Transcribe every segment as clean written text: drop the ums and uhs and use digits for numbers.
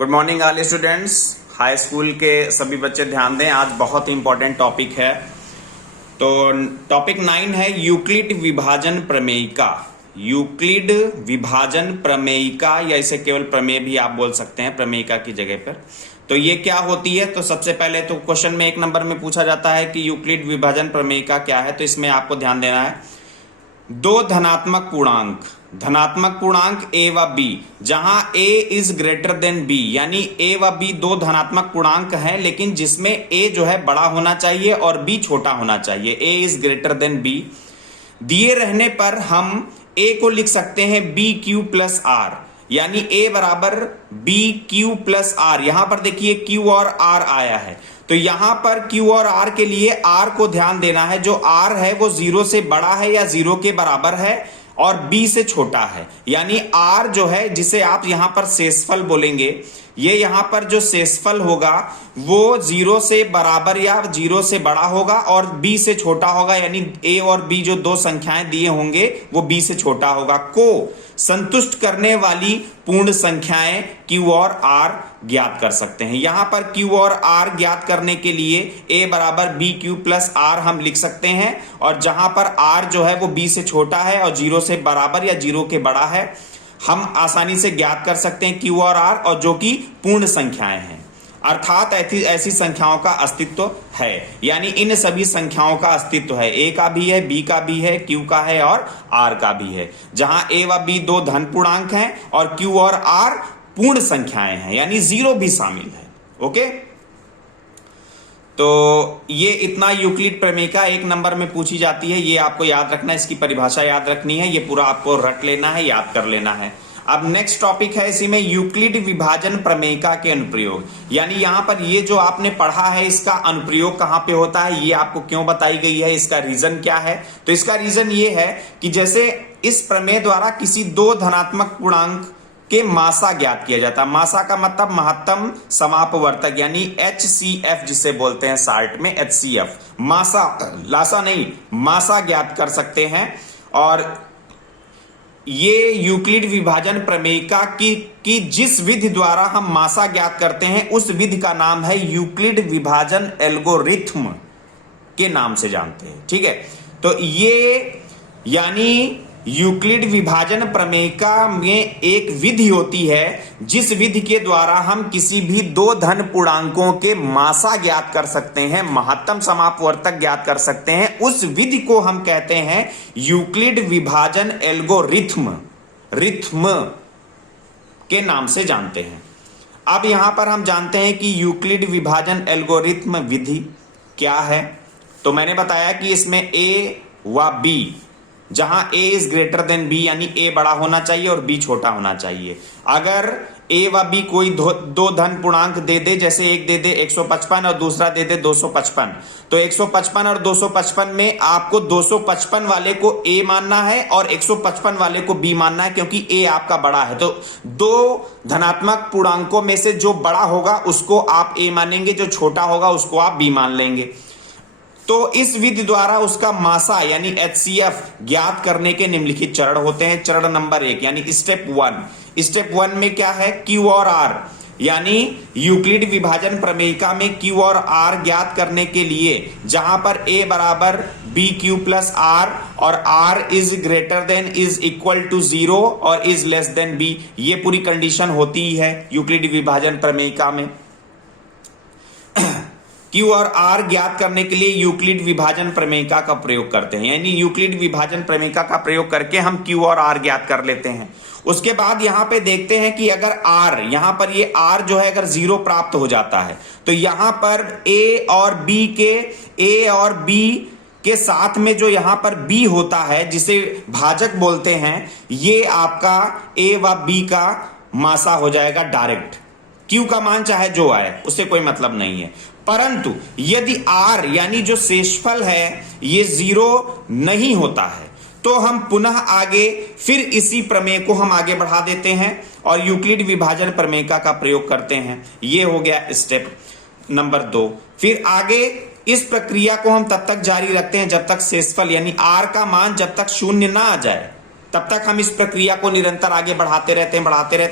Good morning all students. High school के सभी बच्चे ध्यान दें, आज बहुत ही इंपॉर्टेंट टॉपिक है। तो टॉपिक 9 है यूक्लिड विभाजन प्रमेयिका। यूक्लिड विभाजन प्रमेयिका, या इसे केवल प्रमेय भी आप बोल सकते हैं प्रमेयिका की जगह पर। तो ये क्या होती है? तो सबसे पहले तो क्वेश्चन में 1 नंबर में पूछा जाता है कि यूक्लिड विभाजन प्रमेयिका क्या है। तो इसमें आपको ध्यान देना है, दो धनात्मक पूर्णांक a व b, जहां a is greater then b, यानी a व b दो धनात्मक पूर्णांक हैं, लेकिन जिसमें a जो है बड़ा होना चाहिए और b छोटा होना चाहिए। a is greater then b दिए रहने पर हम a को लिख सकते हैं बी क्यू प्लस आर, यानी a बराबर बी क्यू प्लस आर। यहां पर देखिए q और r आया है, तो यहां पर q और r के लिए r को ध्यान देना है। जो r है वो 0 से बड़ा है या 0 के बराबर है और b से छोटा है, यानी r जो है जिसे आप यहां पर शेषफल बोलेंगे, ये यहां पर जो शेषफल होगा वो 0 से बराबर या 0 से बड़ा होगा और b से छोटा होगा, यानी a और b जो दो संख्याएं दिए होंगे वो b से छोटा होगा। को संतुष्ट करने वाली पूर्ण संख्याएं q और r ज्ञात कर सकते हैं। यहां पर q और r ज्ञात करने के लिए a बराबर बी क्यू प्लस आर हम लिख सकते हैं, और जहां पर r जो है वो b से छोटा है और 0 से बराबर या 0 के बड़ा है, हम आसानी से ज्ञात कर सकते हैं q और r, और जो कि पूर्ण संख्याएं हैं, अर्थात ऐसी संख्याओं का अस्तित्व है। यानी इन सभी संख्याओं का अस्तित्व है, a का भी है, b का भी है, q का है और r का भी है। जहां a व b दो धन पूर्णांक हैं और q और r पूर्ण संख्याएं हैं, यानी 0 भी शामिल है। ओके, तो ये इतना यूक्लिड प्रमेयिका 1 नंबर में पूछी जाती है, ये आपको याद रखना है, इसकी परिभाषा याद रखनी है, ये पूरा आपको रट लेना है, याद कर लेना है। अब नेक्स्ट टॉपिक है इसी में यूक्लिड विभाजन प्रमेयिका के अनुप्रयोग, यानी यहां पर ये जो आपने पढ़ा है इसका अनुप्रयोग कहां पे होता है, ये आपको क्यों बताई गई है, इसका रीजन क्या है। तो इसका रीजन ये है कि जैसे इस प्रमेय द्वारा किसी दो धनात्मक पूर्णांक के मासा ज्ञात किया जाता है। मासा का मतलब महत्तम समापवर्तक, यानी HCF जिसे बोलते हैं शार्ट में HCF। मासा, लासा नहीं, मासा ज्ञात कर सकते हैं। और ये यूक्लिड विभाजन प्रमेयिका की जिस विधि द्वारा हम मासा ज्ञात करते हैं उस विधि का नाम है यूक्लिड विभाजन एल्गोरिथम के नाम से जानते हैं। ठीक है, तो ये यानी यूक्लिड विभाजन प्रमेयिका में एक विधि होती है जिस विधि के द्वारा हम किसी भी दो धन पूर्णांकों के मासा ज्ञात कर सकते हैं, महत्तम समापवर्तक ज्ञात कर सकते हैं। उस विधि को हम कहते हैं यूक्लिड विभाजन एल्गोरिथम के नाम से जानते हैं। अब यहां पर हम जानते हैं कि यूक्लिड विभाजन एल्गोरिथम विधि क्या है। तो मैंने बताया कि इसमें a व b, जहां a is greater then b, यानी a बड़ा होना चाहिए और b छोटा होना चाहिए। अगर a व b कोई दो धन पूर्णांक दे दे, जैसे एक दे दे 155 और दूसरा दे दे 255, तो 155 और 255 में आपको 255 वाले को a मानना है और 155 वाले को b मानना है, क्योंकि a आपका बड़ा है। तो दो धनात्मक पूर्णांकों में से जो बड़ा होगा उसको आप a मानेंगे, जो छोटा होगा उसको आप b मान लेंगे। तो इस विधि द्वारा उसका मासा यानी HCF ज्ञात करने के निम्नलिखित चरण होते हैं। चरण नंबर 1 यानी स्टेप 1। स्टेप 1 में क्या है, Q और R, यानी यूक्लिड विभाजन प्रमेयिका में Q और R ज्ञात करने के लिए जहां पर a बराबर बी क्यू प्लस आर और r is greater than is equal to 0 और इज लेस देन b, ये पूरी कंडीशन होती है यूक्लिड विभाजन प्रमेयिका में। Q और R ज्ञात करने के लिए यूक्लिड विभाजन प्रमेयिका का प्रयोग करते हैं, यानी यूक्लिड विभाजन प्रमेयिका का प्रयोग करके हम Q और R ज्ञात कर लेते हैं। उसके बाद यहां पे देखते हैं कि अगर R, यहां पर ये R जो है अगर 0 प्राप्त हो जाता है, तो यहां पर A और B के साथ में जो यहां पर B होता है जिसे भाजक बोलते हैं, ये आपका A व B का मासा हो जाएगा डायरेक्ट। Q का मान चाहे जो आए उससे कोई मतलब नहीं है, परंतु यदि R यानी जो शेषफल है ये 0 नहीं होता है तो हम पुनः आगे फिर इसी प्रमेय को हम आगे बढ़ा देते हैं और यूक्लिड विभाजन प्रमेयिका का प्रयोग करते हैं। ये हो गया स्टेप नंबर 2। फिर आगे इस प्रक्रिया को हम तब तक जारी रखते हैं जब तक शेषफल यानी R का मान जब तक 0 ना आ जाए। तब तक हम इस प्रक्रिया को निरंतर आगे बढ़ाते रहते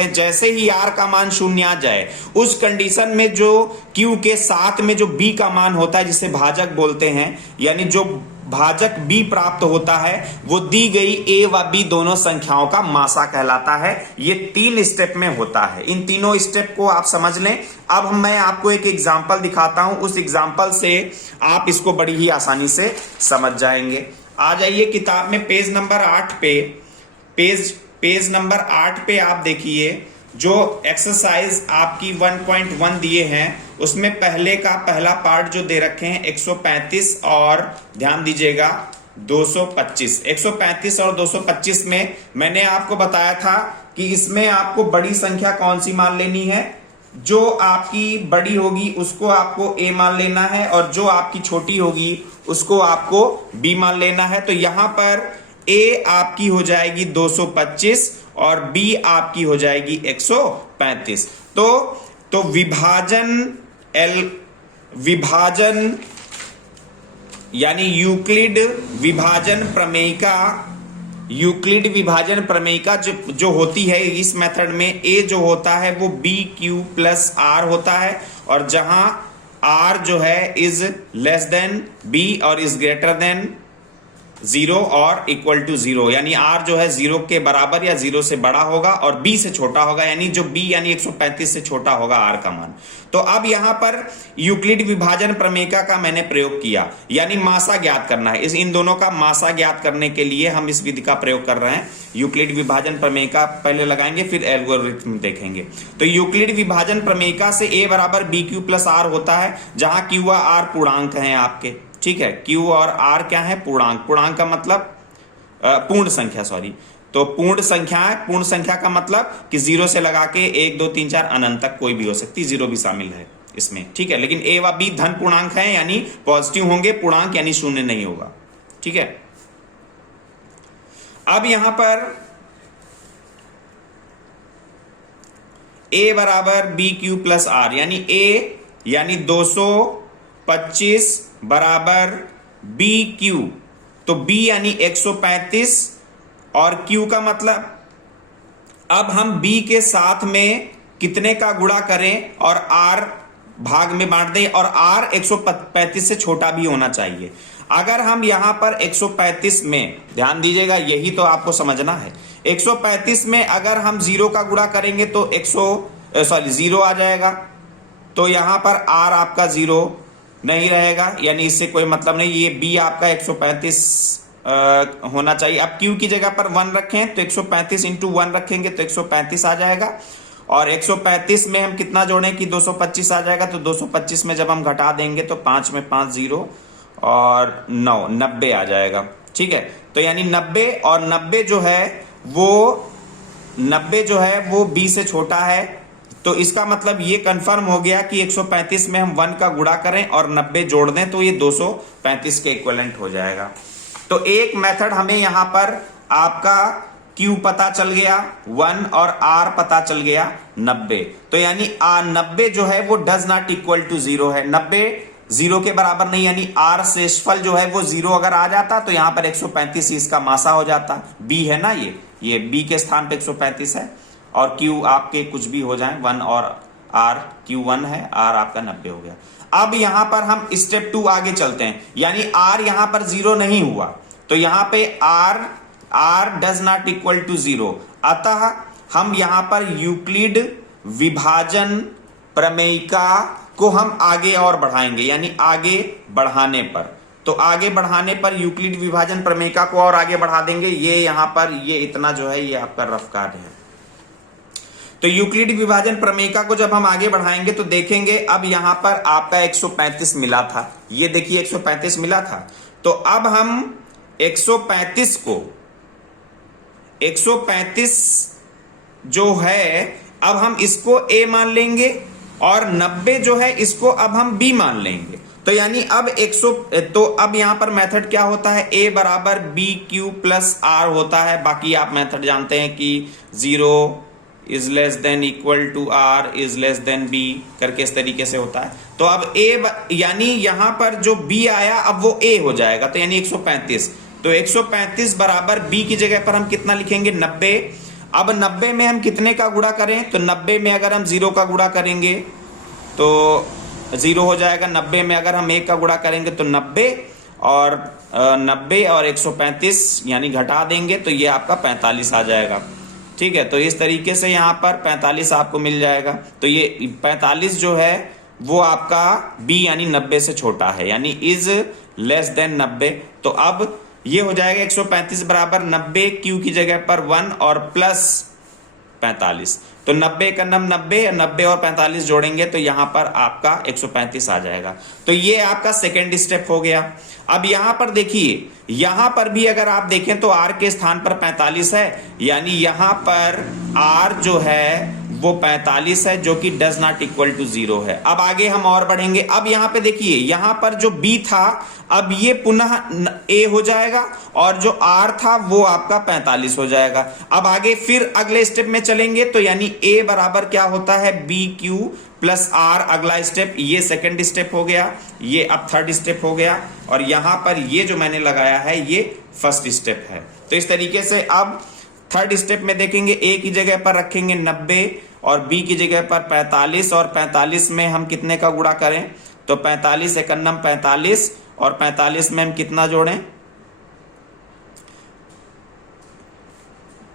हैं। जैसे ही r का मान शून्य आ जाए, उस कंडीशन में जो q के साथ में जो b का मान होता है, जिसे भाजक बोलते हैं, यानी जो भाजक b प्राप्त होता है, वो दी गई a व b दोनों संख्याओं का मासा कहलाता है। ये 3 स्टेप में होता है। इन तीनों स्टेप को आप समझ लें। अब मैं आपको एक एग्जांपल दिखाता हूं, उस एग्जांपल से आप इसको बड़ी ही आसानी से समझ जाएंगे। आ जाइए किताब में पेज नंबर 8 पे। पेज नंबर 8 पे आप देखिए, जो एक्सरसाइज आपकी 1.1 दिए हैं, उसमें पहला पार्ट जो दे रखे हैं 135 और ध्यान दीजिएगा 225। 135 और 225 में मैंने आपको बताया था कि इसमें आपको बड़ी संख्या कौन सी मान लेनी है। जो आपकी बड़ी होगी उसको आपको a मान लेना है, और जो आपकी छोटी होगी उसको आपको b मान लेना है। तो यहां पर a आपकी हो जाएगी 225 और b आपकी हो जाएगी 135। तो विभाजन यानी यूक्लिड विभाजन प्रमेयिका जो होती है इस मेथड में, a जो होता है वो bq प्लस r होता है, और जहां r जो है इज लेस देन b और इज ग्रेटर देन 0 और इक्वल टू 0, यानी r जो है 0 के बराबर या 0 से बड़ा होगा और b से छोटा होगा, यानी जो b यानी 135 से छोटा होगा r का मान। तो अब यहां पर यूक्लिड विभाजन प्रमेयिका का मैंने प्रयोग किया, यानी मासा ज्ञात करना है। इन दोनों का मासा ज्ञात करने के लिए हम इस विधि का प्रयोग कर रहे हैं। यूक्लिड विभाजन प्रमेयिका पहले लगाएंगे, फिर एल्गोरिथम देखेंगे। तो यूक्लिड विभाजन प्रमेयिका से a बराबर bq प्लस r होता है, जहां q व r पूर्णांक हैं आपके, ठीक है। q और r क्या है? पूर्णांक। पूर्णांक का मतलब पूर्ण संख्या, सॉरी। तो पूर्ण संख्या है, पूर्ण संख्या का मतलब कि 0 से लगा के 1 2 3 4 अनंत तक कोई भी हो सकती, 0 भी शामिल है इसमें, ठीक है। लेकिन a व b धन पूर्णांक है, यानी पॉजिटिव होंगे, पूर्णांक यानी शून्य नहीं होगा, ठीक है। अब यहां पर a बराबर bq प्लस r, यानी a यानी 225 बराबर bq, तो b यानी 135 और q का मतलब, अब हम b के साथ में कितने का गुणा करें और r भाग में बांट दें, और r 135 से छोटा भी होना चाहिए। अगर हम यहां पर 135 में, ध्यान दीजिएगा यही तो आपको समझना है, 135 में अगर हम 0 का गुणा करेंगे तो 0 आ जाएगा। तो यहां पर r आपका 0 नहीं रहेगा, यानी इससे कोई मतलब नहीं। ये b आपका 135 होना चाहिए। अब q की जगह पर 1 रखें तो 135 इंटू 1 रखेंगे तो 135 आ जाएगा, और 135 में हम कितना जोड़ें कि 225 आ जाएगा। तो 225 में जब हम घटा देंगे तो 5 में 5 0 और 9 90 आ जाएगा, ठीक है। तो यानी 90 और 90 जो है वो b से छोटा है। तो इसका मतलब ये कंफर्म हो गया कि 135 में हम 1 का गुणा करें और 90 जोड़ दें तो ये 235 के इक्विवेलेंट हो जाएगा। तो एक मेथड हमें यहां पर आपका q पता चल गया 1 और r पता चल गया 90। तो यानी 90 जो है वो डज नॉट इक्वल टू 0 है। 90 0 के बराबर नहीं, यानी r शेषफल जो है वो 0 अगर आ जाता तो यहां पर 135 इसका मासा हो जाता। b है ना, ये b के स्थान पे 135 है, और q आपके कुछ भी हो जाए 1 और r, q1 है, r आपका 90 हो गया। अब यहां पर हम स्टेप 2 आगे चलते हैं, यानी r यहां पर 0 नहीं हुआ, तो यहां पे r does not equal to 0। अतः हम यहां पर यूक्लिड विभाजन प्रमेयिका को हम आगे और बढ़ाएंगे, यानी आगे बढ़ाने पर। तो आगे बढ़ाने पर यूक्लिड विभाजन प्रमेयिका को और आगे बढ़ा देंगे। ये यहां पर ये इतना जो है ये आपका रफ कार्य है। तो यूक्लिड विभाजन प्रमेयिका को जब हम आगे बढ़ाएंगे तो देखेंगे, अब यहां पर आपका 135 मिला था, ये देखिए 135 मिला था। तो अब हम 135 जो है, अब हम इसको a मान लेंगे, और 90 जो है इसको अब हम b मान लेंगे। तो यानी अब तो अब यहां पर मेथड क्या होता है, a बराबर bq प्लस r होता है। बाकी आप मेथड जानते हैं कि 0 is less than equal to r is less than b करके इस तरीके से होता है। तो अब a यानी यहां पर जो b आया अब वो a हो जाएगा, तो यानी 135 तो 135 बराबर b की जगह पर हम कितना लिखेंगे 90। अब 90 में हम कितने का गुणा करें, तो 90 में अगर हम 0 का गुणा करेंगे तो 0 हो जाएगा। 90 में अगर हम 1 का गुणा करेंगे तो 90 और 90 और 135 यानी घटा देंगे तो ये आपका 45 आ जाएगा। ठीक है, तो इस तरीके से यहाँ पर 45 आपको मिल जाएगा। तो ये 45 जो है वो आपका b यानी 90 से छोटा है, यानी इज लेस देन 90। तो अब ये हो जाएगा 135 बराबर 90 q की जगह पर 1 और प्लस 45। तो 90 का 90 और 45 जोड़ेंगे तो यहां पर आपका 135 आ जाएगा। तो ये आपका सेकेंड स्टेप हो गया। अब यहां पर देखिए, यहां पर भी अगर आप देखें तो r के स्थान पर 45 है, यानी यहां पर r जो है वो 45 है, जो कि डज नॉट इक्वल टू 0 है। अब आगे हम और बढ़ेंगे। अब यहां पे देखिए, यहां पर जो b था अब ये पुनः a हो जाएगा और जो r था वो आपका 45 हो जाएगा। अब आगे फिर अगले स्टेप में चलेंगे तो यानी a बराबर क्या होता है bq प्लस r, अगला स्टेप, ये सेकंड स्टेप हो गया, ये अब थर्ड स्टेप हो गया और यहां पर ये जो मैंने लगाया है ये फर्स्ट स्टेप है। तो इस तरीके से अब थर्ड स्टेप में देखेंगे, a की जगह पर रखेंगे 90 और b की जगह पर 45 और 45 में हम कितने का गुणा करें, तो 45 एकन्नम 45 और 45 में हम कितना जोड़ें,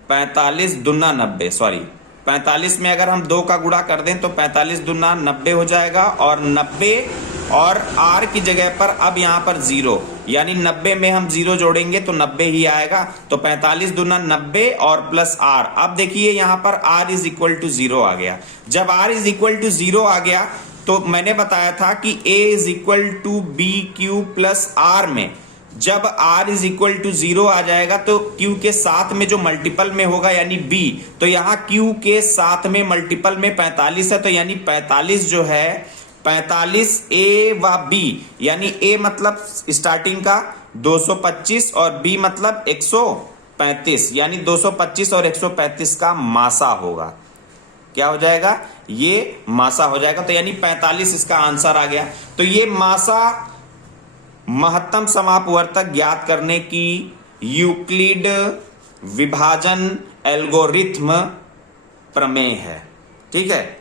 45 दुना 90, सॉरी 45 में अगर हम 2 का गुणा कर दें तो 45 दुना 90 हो जाएगा और 90 और r की जगह पर अब यहां पर 0, यानी 90 में हम 0 जोड़ेंगे तो 90 ही आएगा। तो 45 दुना 90 और प्लस r। अब देखिए यहां पर r इज इक्वल टू 0 आ गया। जब r इज इक्वल टू 0 आ गया तो मैंने बताया था कि a is equal to b q plus r में जब r इज इक्वल टू 0 आ जाएगा तो q के साथ में जो मल्टीपल में होगा यानी b, तो यहाँ q के साथ में मल्टीपल में 45 है, तो यानी 45 जो है 45 a व b, यानी a मतलब स्टार्टिंग का 225 और b मतलब 135, यानी 225 और 135 का मासा होगा। क्या हो जाएगा, ये मासा हो जाएगा। तो यानी 45 इसका आंसर आ गया। तो ये मासा महत्तम समापवर्तक ज्ञात करने की यूक्लिड विभाजन एल्गोरिथ्म प्रमेय है। ठीक है,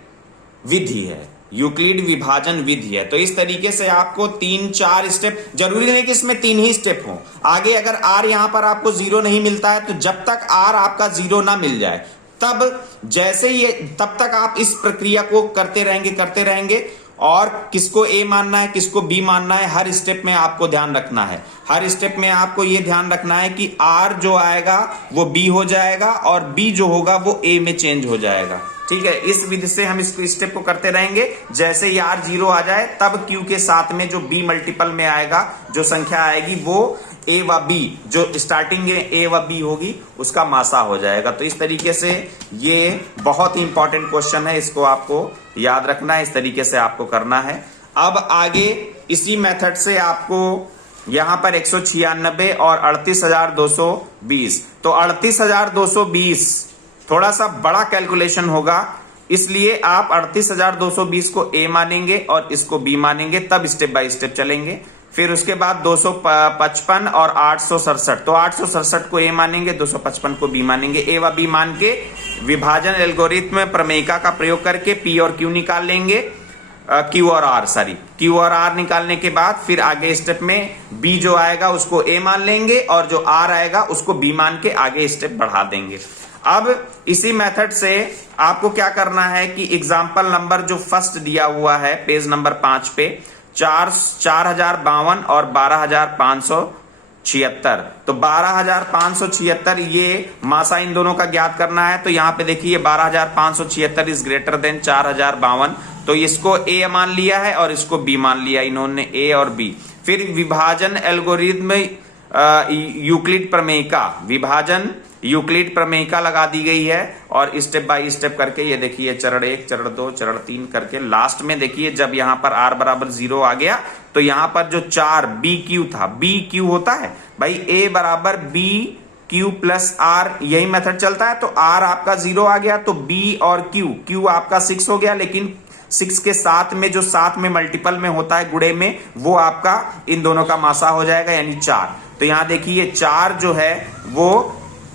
विधि है, यूक्लिड विभाजन विधि है। तो इस तरीके से आपको 3-4 स्टेप, जरूरी नहीं कि इसमें 3 ही स्टेप हो, आगे अगर r यहां पर आपको 0 नहीं मिलता है तो जब तक r आपका 0 ना मिल जाए तब जैसे ये तब तक आप इस प्रक्रिया को करते रहेंगे और किसको a मानना है किसको b मानना है हर स्टेप में आपको ध्यान रखना है। हर स्टेप में आपको ये ध्यान रखना है कि r जो आएगा वो b हो जाएगा और b जो होगा वो a में चेंज हो जाएगा। ठीक है, इस विधि से हम इस स्टेप को करते रहेंगे। जैसे ही r 0 आ जाए तब q के साथ में जो b मल्टीपल में आएगा जो संख्या आएगी वो a व b, जो स्टार्टिंग में a व b होगी उसका मासा हो जाएगा। तो इस तरीके से ये बहुत ही इंपॉर्टेंट क्वेश्चन है, इसको आपको याद रखना है, इस तरीके से आपको करना है। अब आगे इसी मेथड से आपको यहां पर 196 और 38,220, तो 38,220 थोड़ा सा बड़ा कैलकुलेशन होगा, इसलिए आप 38,220 को a मानेंगे और इसको b मानेंगे, तब स्टेप बाय स्टेप चलेंगे। फिर उसके बाद 255 और 867, तो 867 को a मानेंगे, 255 को b मानेंगे। a व b मान के विभाजन एल्गोरिथ्म प्रमेयिका का प्रयोग करके p और q निकाल लेंगे, q और r निकालने के बाद फिर आगे स्टेप में b जो आएगा उसको a मान लेंगे और जो r आएगा उसको b मान के आगे स्टेप बढ़ा देंगे। अब इसी मेथड से आपको क्या करना है कि एग्जाम्पल नंबर जो फर्स्ट दिया हुआ है पेज नंबर 5 पे 4052 और 12,576, तो 12,576 ये मासा इन दोनों का ज्ञात करना है। तो यहाँ पे देखिए 12,576 इज ग्रेटर देन 4052, तो इसको a मान लिया है और इसको b मान लिया इन्होंने, a और b। फिर विभाजन एल्गोरिथ्म यूक्लिड प्रमेयिका, विभाजन यूक्लिड प्रमेयिका लगा दी गई है और स्टेप बाय स्टेप करके ये देखिए चरण 1, चरण 2, चरण 3 करके लास्ट में देखिए जब यहां पर r बराबर 0 आ गया तो यहां पर जो 4 BQ था, BQ होता है भाई a बराबर BQ प्लस r, यही मेथड चलता है। तो r आपका 0 आ गया तो b और q आपका 6 हो गया, लेकिन 6 के साथ में जो साथ में मल्टीपल में होता है गुणे में वो आपका इन दोनों का मासा हो जाएगा यानी 4। तो यहां देखिए 4 जो है वो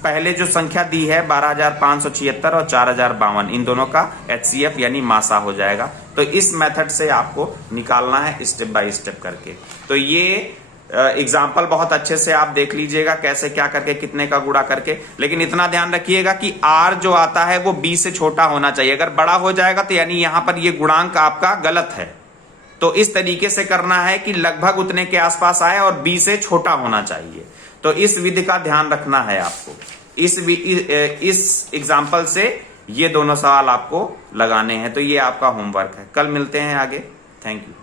पहले जो संख्या दी है 12,576 और 4,052, इन दोनों का HCF यानी मासा हो जाएगा। तो इस मेथड से आपको निकालना है स्टेप बाय स्टेप करके। तो ये एग्जाम्पल बहुत अच्छे से आप देख लीजिएगा कैसे क्या करके कितने का गुणा करके, लेकिन इतना ध्यान रखिएगा कि R जो आता है वो B से छोटा होना चाहिए। अगर बड़ा हो जाएगा तो यानी यहां पर ये गुणांक आपका गलत है। तो इस तरीके से करना है कि लगभग उतने के आसपास आए और B से छोटा होना चाहिए। तो इस विधि का ध्यान रखना है आपको। इस एग्जाम्पल से ये दोनों सवाल आपको लगाने हैं। तो ये आपका होमवर्क है। कल मिलते हैं आगे। Thank you.